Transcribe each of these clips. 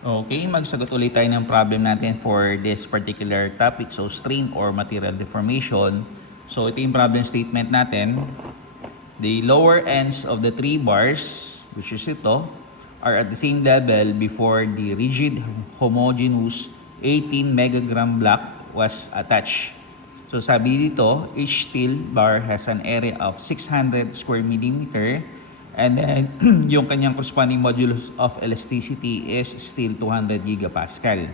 Okay, magsagot ulit tayo ng problem natin for this particular topic. So, strain or material deformation. So, ito yung problem statement natin. The lower ends of the three bars, which is ito, are at the same level before the rigid homogeneous 18 megagram block was attached. So, sabi dito, each steel bar has an area of 600 square millimeter. And then, yung kanyang corresponding modulus of elasticity is still 200 gigapascal.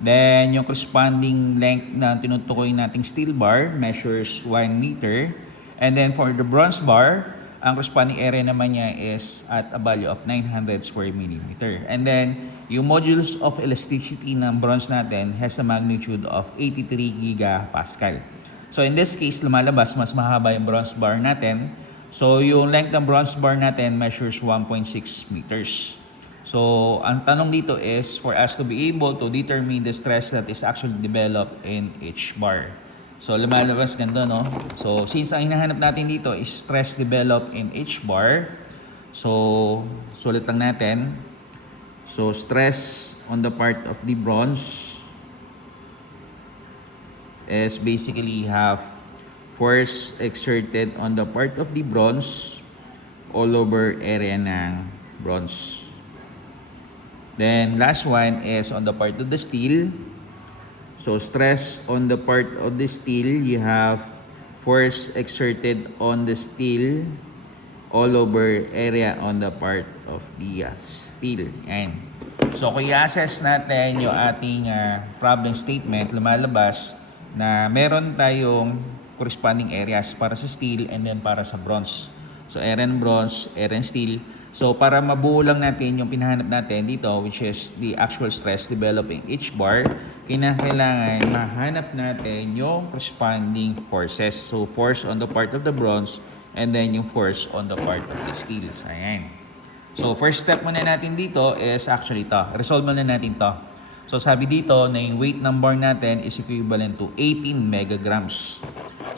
Then, yung corresponding length na tinutukoy nating steel bar measures 1 meter. And then, for the bronze bar, ang corresponding area naman niya is at a value of 900 square millimeter. And then, yung modulus of elasticity ng bronze natin has a magnitude of 83 gigapascal. So, in this case, lumalabas mas mahaba yung bronze bar natin. So, yung length ng bronze bar natin measures 1.6 meters. So, ang tanong dito is for us to be able to determine the stress that is actually developed in each bar. So, lumalabas ganito, no? So, since ang hinahanap natin dito is stress developed in each bar, so, sulit lang natin. So, stress on the part of the bronze is basically have force exerted on the part of the bronze all over area ng bronze. Then last one is on the part of the steel. So stress on the part of the steel, you have force exerted on the steel all over area on the part of the steel. Ayan. So kung i-assess natin yung ating problem statement, lumalabas na meron tayong corresponding areas para sa steel and then para sa bronze. So, area ng bronze, area ng steel. So, para mabuo lang natin yung pinahanap natin dito, which is the actual stress developing each bar, kailangan mahanap natin yung corresponding forces. So, force on the part of the bronze and then yung force on the part of the steel. So, ayan. So, first step muna natin dito is actually to. Resolve muna natin to. So, sabi dito na yung weight ng bar natin is equivalent to 18 megagrams.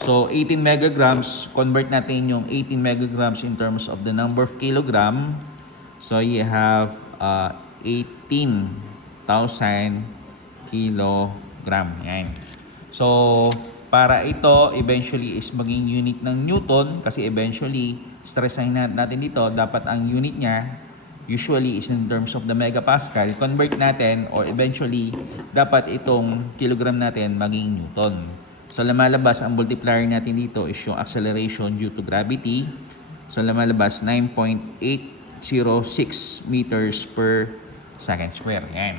So, 18 megagrams, convert natin yung 18 megagrams in terms of the number of kilogram. So, you have 18,000 kilogram. Yan. So, para ito, eventually is maging unit ng Newton kasi eventually, stressahin natin dito, dapat ang unit niya usually is in terms of the megapascal. Convert natin or eventually, dapat itong kilogram natin maging Newton. So, lumalabas, ang multiplier natin dito is yung acceleration due to gravity. So, lumalabas 9.806 meters per second square. Yan.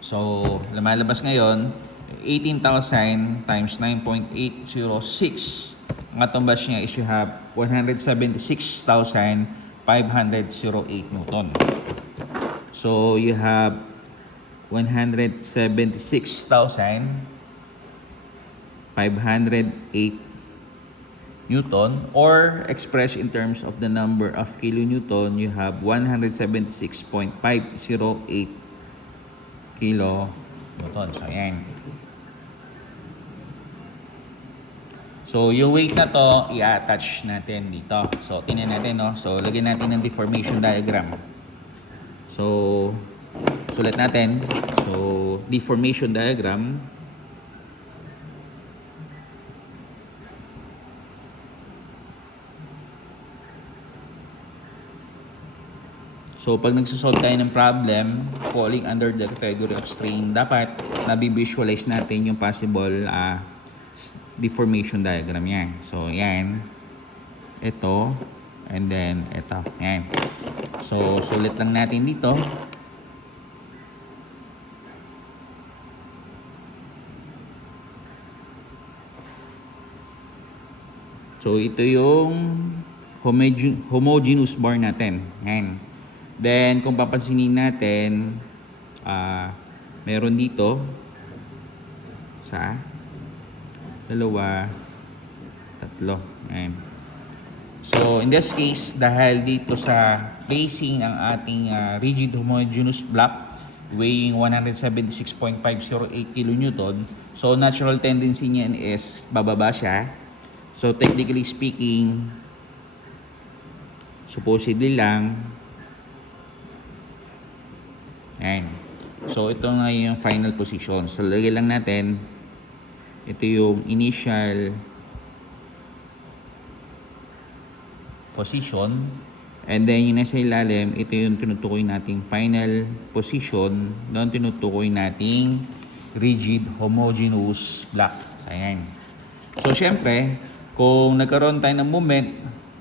So, lumalabas ngayon, 18,000 times 9.806. Ang atumbas niya is you have 176,508 Newton. So, you have 176,508 Newton, or expressed in terms of the number of kilonewton, you have 176.508 kilonewton. So, ayan. So, yung weight na to, i-attach natin dito. So, tingnan natin, no? So, lagyan natin ng deformation diagram. So, sulat natin. So, deformation diagram. So, pag nagsosolve tayo ng problem falling under the category of strain, dapat nabivisualize natin yung possible deformation diagram yan. So, yan. Ito. And then, ito. Yan. So, sulit lang natin dito. So, ito yung homogeneous bar natin. Yan. Then, kung papansinin natin, meron dito sa dalawa, tatlo. Ayan. So, in this case, dahil dito sa placing ang ating rigid homogeneous block weighing 176.508 kilonewton, so natural tendency niyan is bababa siya. So, technically speaking, supposedly lang, Ayan. So, ito nga yung final position. So, lagay lang natin, ito yung initial position. And then, yung nasa ilalim, ito yung tinutukoy nating final position. Doon tinutukoy nating rigid homogeneous block. Ayan. So, syempre, kung nagkaroon tayo ng movement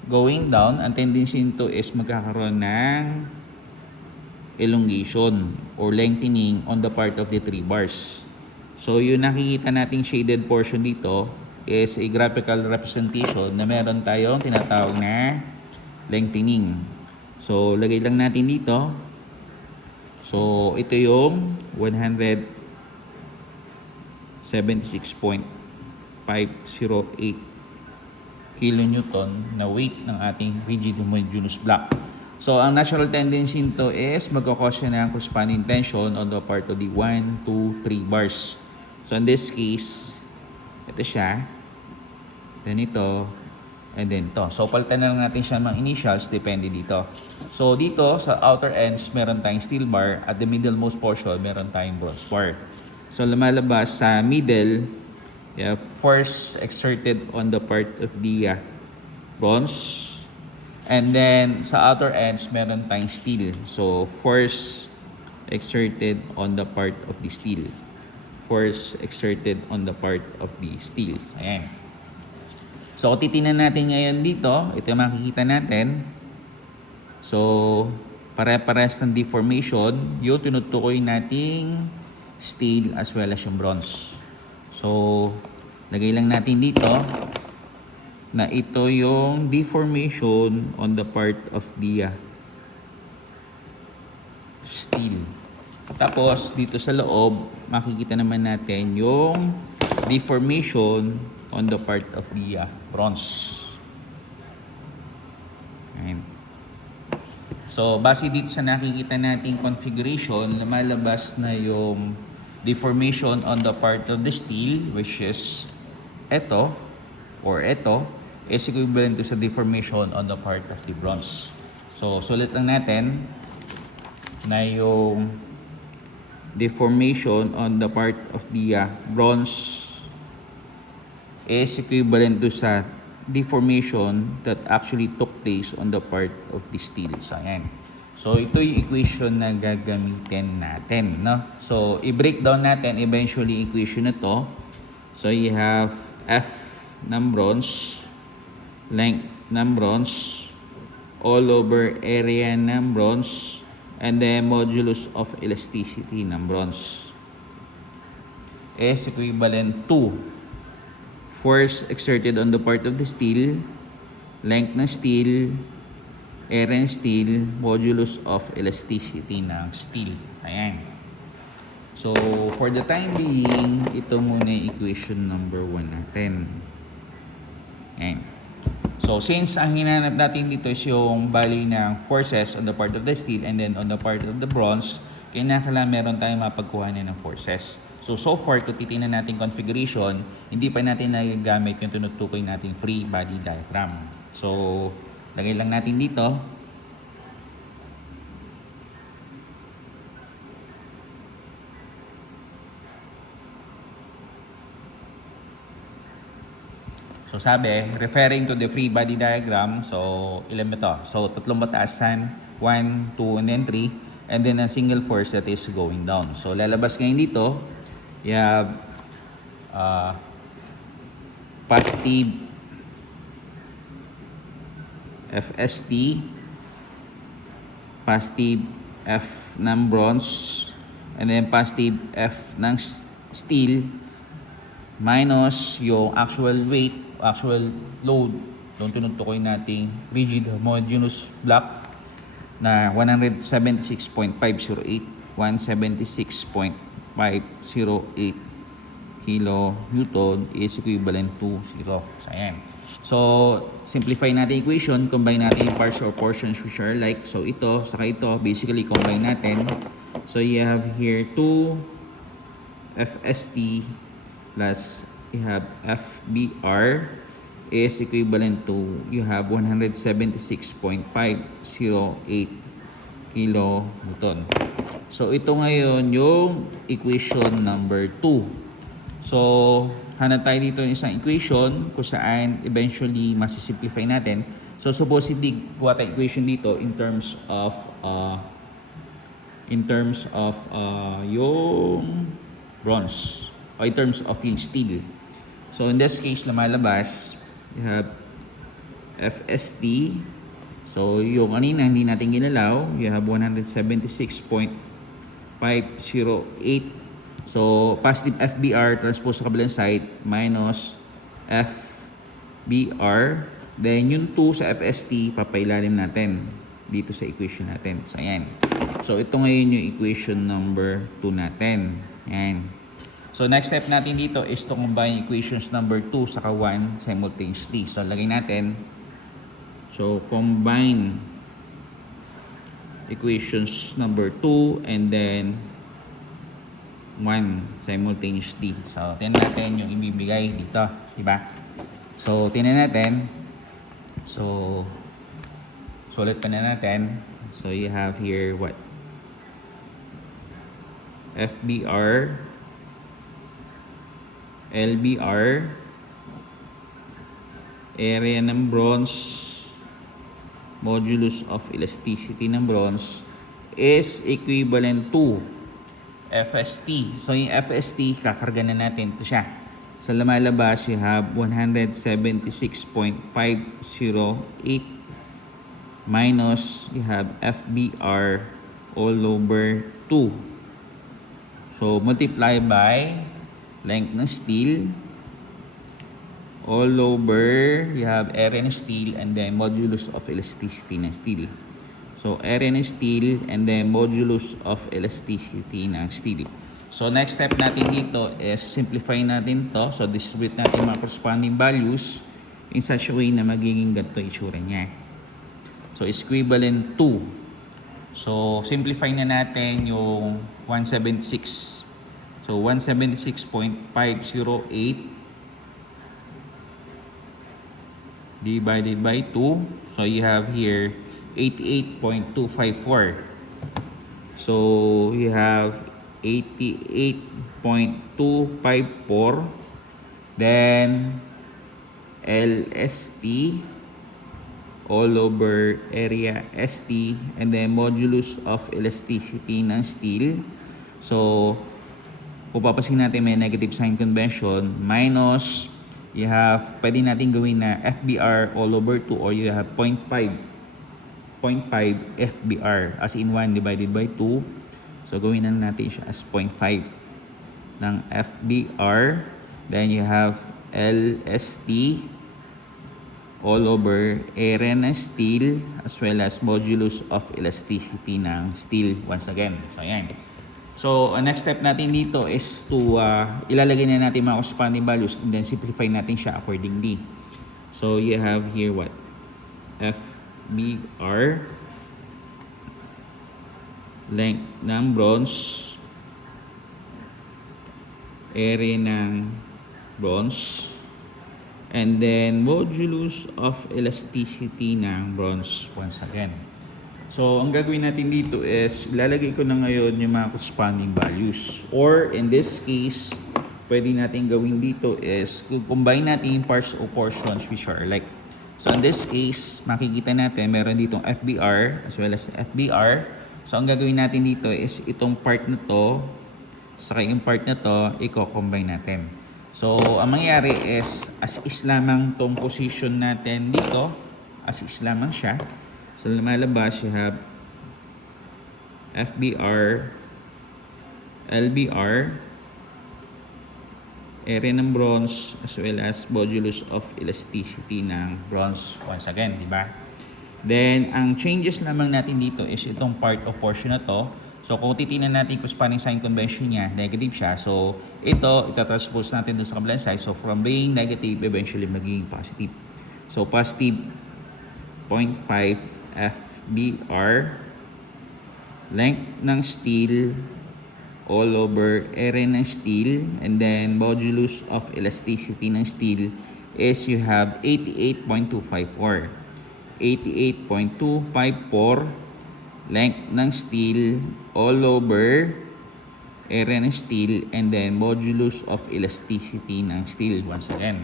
going down, ang tendency nito is magkakaroon ng elongation or lengthening on the part of the 3 bars. So, yung nakikita nating shaded portion dito is a graphical representation na meron tayong tinatawag na lengthening. So, lagay lang natin dito. So, ito yung 176.508 kilonewton na weight ng ating rigid homogeneous block. So, ang natural tendency nito is magkakause siya ng corresponding tension on the part of the 1, 2, 3 bars. So, in this case, ito siya, then ito, and then ito. So, palitan na lang natin siya ng initials, depende dito. So, dito sa outer ends, meron tayong steel bar. At the middlemost portion, meron tayong bronze bar. So, lumalabas sa middle, force exerted on the part of the bronze. And then, sa outer ends, meron tayong steel. So, force exerted on the part of the steel. Force exerted on the part of the steel. Ayan. So, kung titingnan natin ngayon dito, ito yung makikita natin. So, pare-pares ng deformation, yung tinutukoy nating steel as well as yung bronze. So, lagay lang natin dito na ito yung deformation on the part of the steel. Tapos, dito sa loob, makikita naman natin yung deformation on the part of the bronze. Ayan. So, base dito sa nakikita nating configuration, lumalabas na yung deformation on the part of the steel, which is ito, or ito, is equivalent to sa deformation on the part of the bronze. So, sulit lang natin na yung deformation on the part of the bronze is equivalent to sa deformation that actually took place on the part of the steel. So, ayan. So, ito yung equation na gagamitin natin, no? So, i-breakdown natin eventually equation na to. So, you have F ng bronze, length ng bronze, all over area ng bronze, and then modulus of elasticity ng bronze is equivalent to force exerted on the part of the steel, length ng steel, area ng steel, modulus of elasticity ng steel. Ayan. So, for the time being, ito muna yung equation number 1 natin. Ayan. So, since ang hinanap natin dito is yung value ng forces on the part of the steel and then on the part of the bronze, kailangan meron tayong mapagkuhanan ng forces. So far, kung titingnan natin configuration, hindi pa natin nagagamit yung tinutukoy nating free body diagram. So, lagay lang natin dito. So sabi, referring to the free body diagram, so ilan ba ito? So tatlong batasan, 1, 2, and then 3, and then a single force that is going down. So lalabas ngayon dito, you have positive FST, positive F ng bronze, and then positive F ng steel, minus yung actual weight, actual load, doon tinutukoy nating rigid homogeneous block na 176.508 176.508 kilonewton is equivalent to 0. So, ayan. So, simplify natin equation, combine natin yung parts or portions which are like. So, ito, saka ito, basically combine natin. So, you have here 2 FST plus you have FBR is equivalent to you have 176.508 kilonewton. So, ito ngayon yung equation number 2. So, hanap tayo dito ng isang equation kung saan eventually masisimplify natin. So, supposedly, kuha tayo equation dito in terms of yung bronze o in terms of yung steel. So, in this case, lumalabas, you have FST. So, yung kanina, hindi natin ginalaw. You have 176.508. So, positive FBR transpose sa kabilang side minus FBR. Then, yung 2 sa FST, papailalim natin dito sa equation natin. So, ayan. So, ito ngayon yung equation number 2 natin. Ayan. So, next step natin dito is to combine equations number 2 saka 1 simultaneously. So, lagay natin. So, combine equations number 2 and then 1 simultaneously. So, tingnan natin yung ibibigay dito. Diba? So, tingnan natin. So, sulit pa na natin. So, you have here what? FBR, LBR, area ng bronze, modulus of elasticity ng bronze is equivalent to FST. So, yung FST, kakarga na natin ito siya. So, lumalabas, you have 176.508 minus, you have FBR all over 2. So, multiply by length ng steel all over, you have area ng steel and then modulus of elasticity ng steel. So, area ng steel and then modulus of elasticity ng steel. So, next step natin dito is simplify natin to. So, distribute natin mga corresponding values in such a way na magiging ganito itsura niya. So, is equivalent to. So, simplify na natin yung 176. So, 176.508 divided by 2. So, you have here 88.254. So, you have 88.254. Then, LST all over area ST and then modulus of elasticity ng steel. So, kung papasin natin may negative sign convention minus you have, pwede natin gawin na FBR all over 2 or you have 0.5 FBR as in 1 divided by 2. So, gawin na natin siya as 0.5 ng FBR. Then, you have LST all over area ng steel as well as modulus of elasticity ng steel once again. So, ayan. So, ang next step natin dito is to ilalagay na natin mga corresponding values and then simplify natin siya accordingly. So, you have here what? FBR, length ng bronze, area ng bronze, and then modulus of elasticity ng bronze once again. So, ang gagawin natin dito is, ilalagay ko na ngayon yung mga corresponding values. Or, in this case, pwede natin gawin dito is, combine natin yung parts o portions which are alike. So, in this case, makikita natin, meron ditong FBR as well as FBR. So, ang gagawin natin dito is, itong part na to, saka yung part na to, i-combine natin. So, ang mangyayari is, as is lamang tong position natin dito, as is lamang siya. So, lumalabas, you have FBR, LBR, area ng bronze, as well as modulus of elasticity ng bronze once again, di ba? Then, ang changes lamang natin dito is itong part o portion na to. So, kung titignan natin kung spanning sign convention niya, negative siya. So, ito, itatranspose natin dun sa kabilang side. So, from being negative, eventually magiging positive. So, positive 0.5 FBR, length ng steel all over area ng steel, and then modulus of elasticity ng steel is you have 88.254. 88.254 length ng steel all over area ng steel, and then modulus of elasticity ng steel once again.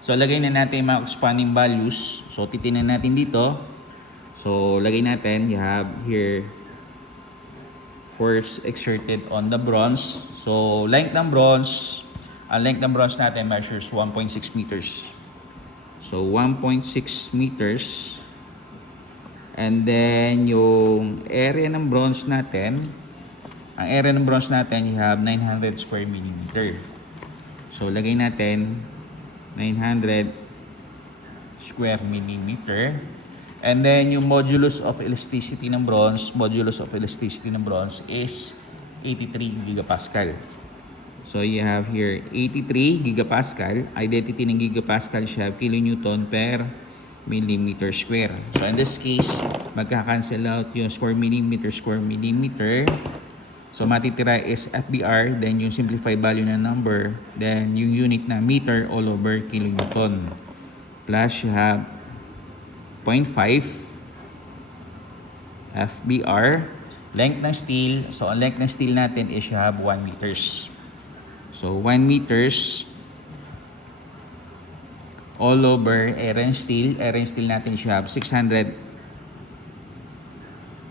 So lagay na natin yung mga expanding values. So titingnan natin dito. So lagay natin, you have here force exerted on the bronze. So length ng bronze, ang length ng bronze natin measures 1.6 meters. So 1.6 meters. And then yung area ng bronze natin, ang area ng bronze natin, you have 900 square millimeter. So, lagay natin 900 square millimeter. And then, yung modulus of elasticity ng bronze, is 83 gigapascal. So, you have here 83 gigapascal. Identity ng gigapascal siya, kilonewton per millimeter square. So, in this case, magka-cancel out yung square millimeter. So, matitira is FBR, then yung simplified value na number, then yung unit na meter all over kilonewton. Plus, you have 0.5 FBR. Length ng steel, so ang length ng steel natin is you have 1 meters. So, 1 meters all over area ng steel. Area ng steel natin is you have 600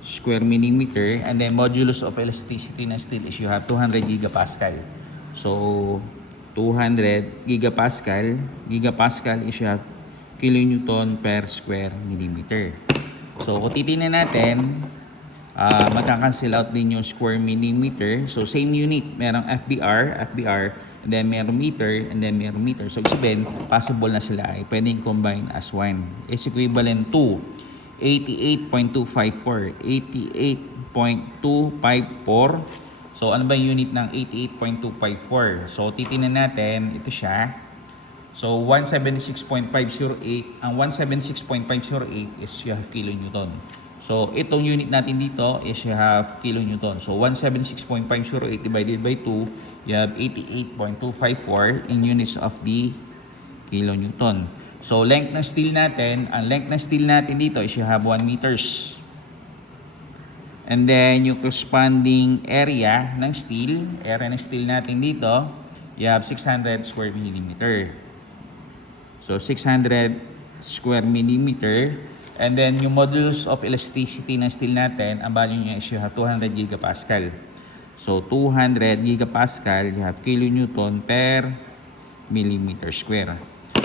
square millimeter, and then modulus of elasticity ng steel is you have 200 gigapascal. So 200 gigapascal is you have kilonewton per square millimeter. So kung titingnan natin, magka-cancel out din yung square millimeter. So same unit, merong FBR, and then merong meter, and then merong meter. So sabihin, possible na sila ay pwedeng combine as one. Is equivalent to 88.254. So, ano ba yung unit ng 88.254? So, titingnan natin, ito siya. So, 176.508. Ang 176.508 is you have kilonewton. So, itong unit natin dito is you have kilonewton. So, 176.508 divided by 2, you have 88.254 in units of the kilonewton. So, length ng steel natin, ang length ng steel natin dito is you have 1 meters. And then, yung corresponding area ng steel natin dito, you have 600 square millimeter. So, 600 square millimeter. And then, yung modulus of elasticity ng steel natin, ang value niya is you have 200 gigapascal. So, 200 gigapascal, you have kilonewton per millimeter square.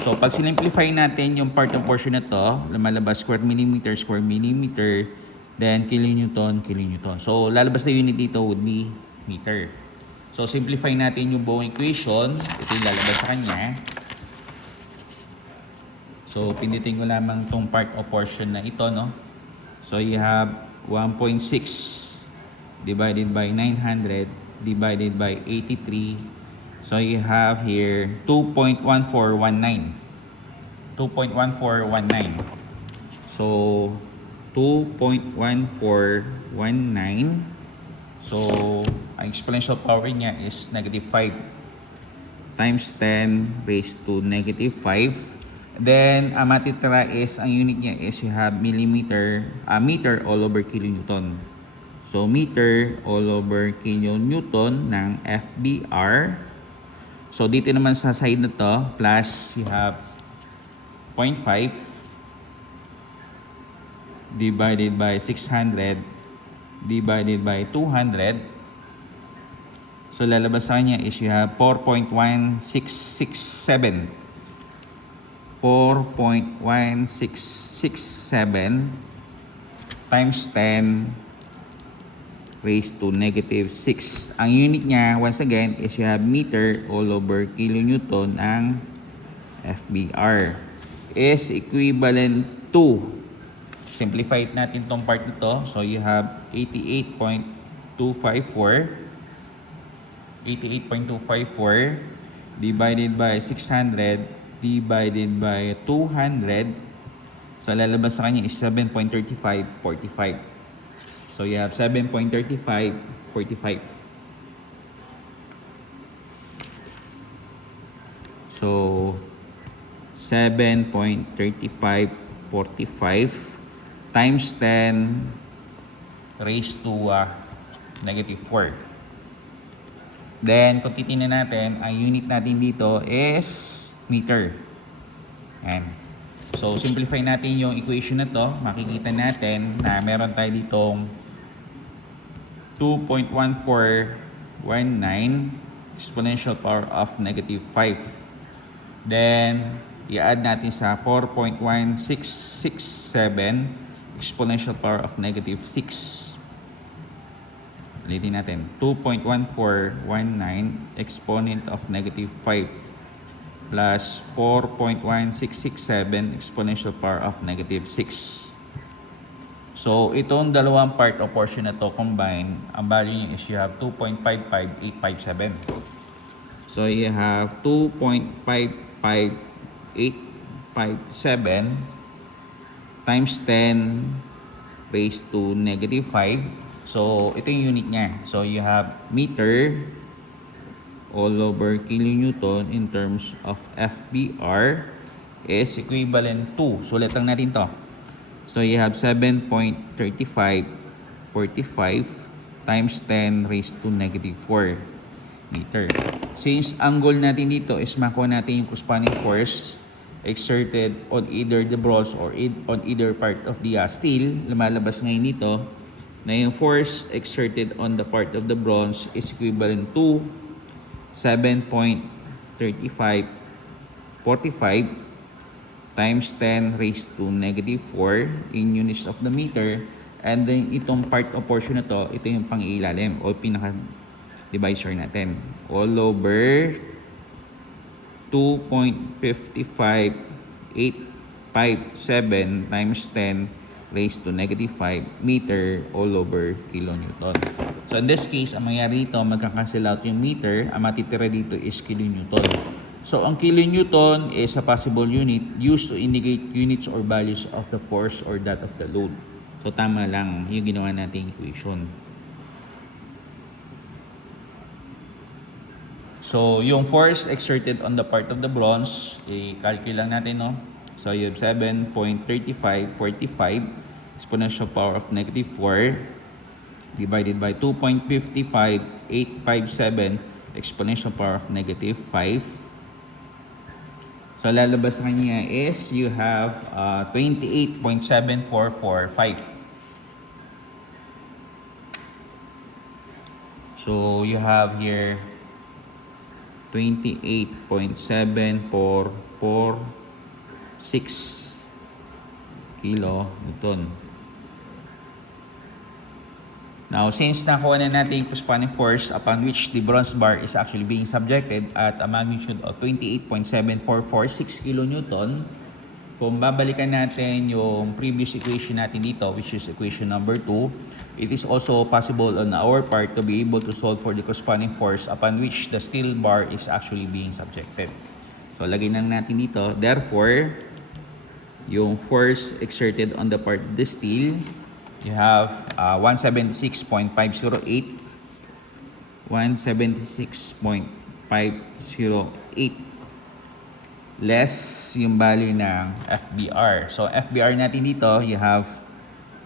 So, pag sinimplify natin yung part ng portion na to, lumalabas square millimeter, then kilonewton. So, lalabas na unit dito would be meter. So, simplify natin yung buong equation. Ito yung lalabas sa kanya. So, pindutin ko lamang tong part o portion na ito, no? So, you have 1.6 divided by 900 divided by 83. So, you have here 2.1419. So, 2.1419. So, ang exponential power niya is negative 5 times 10 raised to negative 5. Then, ang matitira is, ang unit niya is you have meter all over kilonewton. So, meter all over kilonewton ng FBR. So, dito naman sa side na to, plus you have 0.5 divided by 600 divided by 200. So, lalabas sa kanya is you have 4.1667. 4.1667 times 10 raised to negative 6. Ang unit niya, once again, is you have meter all over kilonewton ang FBR. Is equivalent to, simplify natin tong part nito. So, you have 88.254 divided by 600 divided by 200. So, lalabas sa kanya is 7.3545. So, you have 7.3545. So, 7.3545 times 10 raised to negative 4. Then, kung titingnan natin, ang unit natin dito is meter. Ayan. So, simplify natin yung equation na to. Makikita natin na meron tayo ditong 2.1419 exponential power of negative 5. Then, i-add natin sa 4.1667 exponential power of negative 6. Ulitin natin. 2.1419 exponent of negative 5 plus 4.1667 exponential power of negative 6. So, itong dalawang part o portion na to combine, ang value niya is you have 2.55857. So, you have 2.55857 times 10 raised to negative 5. So, ito yung unit niya. So, you have meter all over kilonewton in terms of FBR is equivalent to, sulit lang natin to. So, you have 7.3545 times 10 raised to negative 4 meter. Since ang goal natin dito is makuha natin yung corresponding force exerted on either the bronze or on either part of the steel, lumalabas ngayon dito na yung force exerted on the part of the bronze is equivalent to 7.3545 times 10 raised to negative 4 in units of the meter. And then itong part o portion na to, ito yung pang-ilalim o pinaka-divisor natin. All over 2.55857 times 10 raised to negative 5 meter all over kilonewton. So in this case, ang mangyari dito, magkakancel out yung meter, ang matitira dito is kilonewton. So ang kilonewton is a possible unit used to indicate units or values of the force or that of the load. So tama lang yung ginawa nating equation. So yung force exerted on the part of the bronze, i-calculate lang natin, no? So you have 7.3545 exponential power of negative 4 divided by 2.55857 exponential power of negative 5. So lalabas sa kanya is you have 28.7445. So you have here 28.7446 kilonewton. Now, since nakuha na natin yung corresponding force upon which the bronze bar is actually being subjected at a magnitude of 28.7446 kilonewton, kung babalikan natin yung previous equation natin dito, which is equation number 2, it is also possible on our part to be able to solve for the corresponding force upon which the steel bar is actually being subjected. So, lagay lang natin dito. Therefore, yung force exerted on the part of the steel, you have 176.508 less yung value ng FBR. So FBR natin dito, you have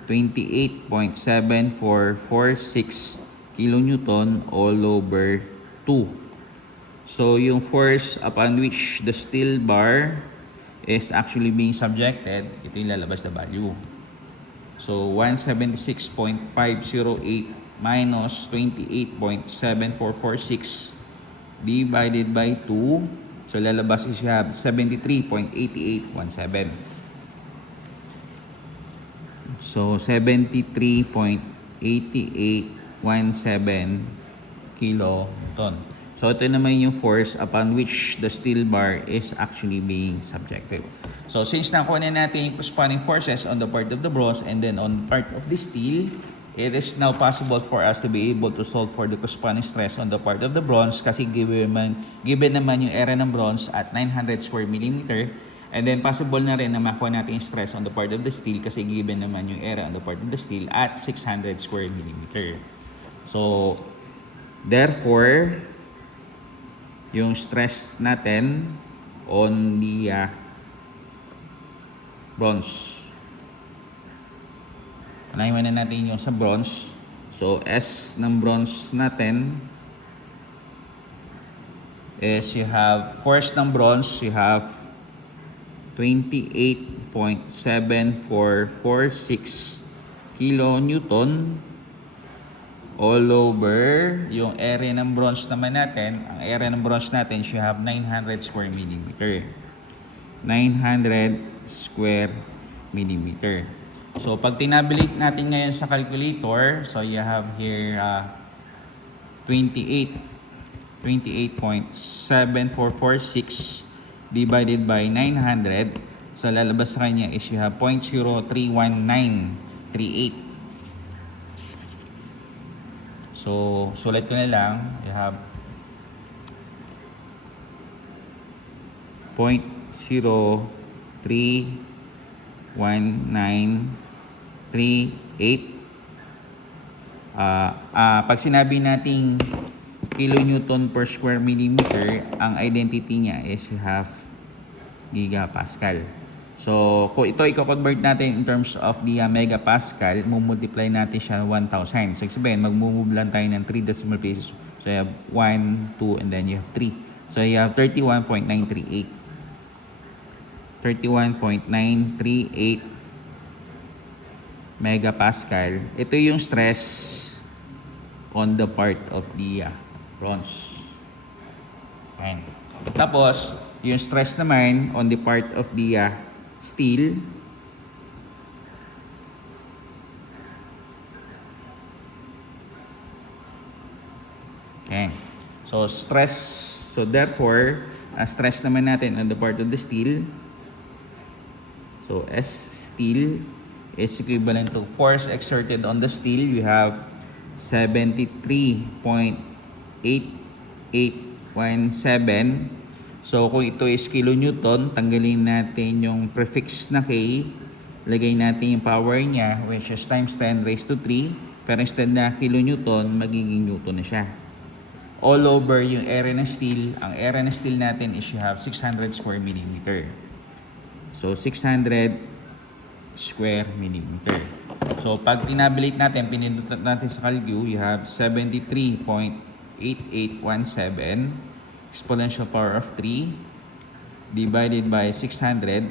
28.7446 kilonewton all over 2. So yung force upon which the steel bar is actually being subjected, ito yung lalabas na value. So, 176.508 minus 28.7446 divided by 2. So, lalabas is you have 73.8817. So, 73.8817 kilonewton. So, ito naman yung force upon which the steel bar is actually being subjected. So, since nakuha na natin yung corresponding forces on the part of the bronze and then on part of the steel, it is now possible for us to be able to solve for the corresponding stress on the part of the bronze kasi given naman yung area ng bronze at 900 square millimeter. And then possible na rin na makuha natin yung stress on the part of the steel kasi given naman yung area on the part of the steel at 600 square millimeter. So, therefore, yung stress natin on the bronze Unahin muna natin yung sa bronze. So, S ng bronze natin is you have, force ng bronze, you have 28.7446 kilonewton all over yung area ng bronze naman natin. Ang area ng bronze natin, you have 900 square millimeter. 900 square millimeter. So, pag tinabilit natin ngayon sa calculator, so you have here 28.7446 divided by 900. So, lalabas sa kanya is you have 0.03198. So, sulit ko na lang. You have 0.03198. Pag sinabi nating kilonewton per square millimeter, ang identity niya is you have gigapascal. So, kung ito i-convert natin in terms of the megapascal, multiply natin siya 1,000. So, sabihin, mag-move lang tayo ng 3 decimal places. So, you have 1, 2, and then you have 3. So, you have 31.938. 31.938 megapascal. Ito yung stress on the part of the bronze. Ayan. Tapos, yung stress naman on the part of the steel. Okay. So, stress. So, therefore, stress naman natin on the part of the steel. So, S steel is equivalent to force exerted on the steel. You have 73.8817. So, kung ito is kilonewton, tanggalin natin yung prefix na K. Lagay natin yung power niya, which is times 10 raised to 3. Pero instead na kilonewton, magiging newton na siya. All over yung area ng steel. Ang area ng steel natin is you have 600 square millimeter. So, 600 square millimeter. So, pag tinabilite natin, pinindot natin sa calcu, you have 73.8817 exponential power of 3 divided by 600.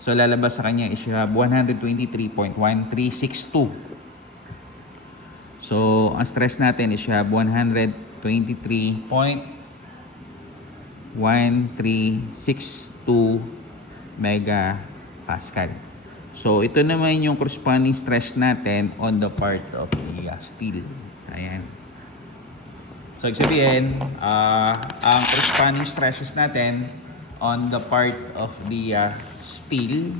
So, lalabas sa kanya is you have 123.1362. So, ang stress natin is you have 123.1362 megapascal. So, ito naman yung corresponding stress natin on the part of the steel. Ayan. So, ibig sabihin, ang corresponding stresses natin on the part of the steel.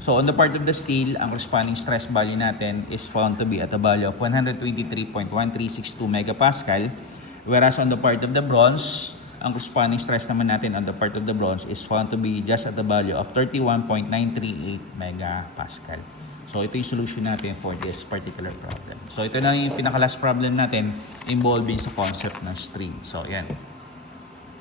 So, on the part of the steel, ang corresponding stress value natin is found to be at a value of 123.1362 megapascal. Whereas on the part of the bronze, ang corresponding stress naman natin on the part of the bronze is found to be just at the value of 31.938 megapascal. So, ito yung solution natin for this particular problem. So, ito na yung pinaka-last problem natin involving sa concept ng string. So, yan.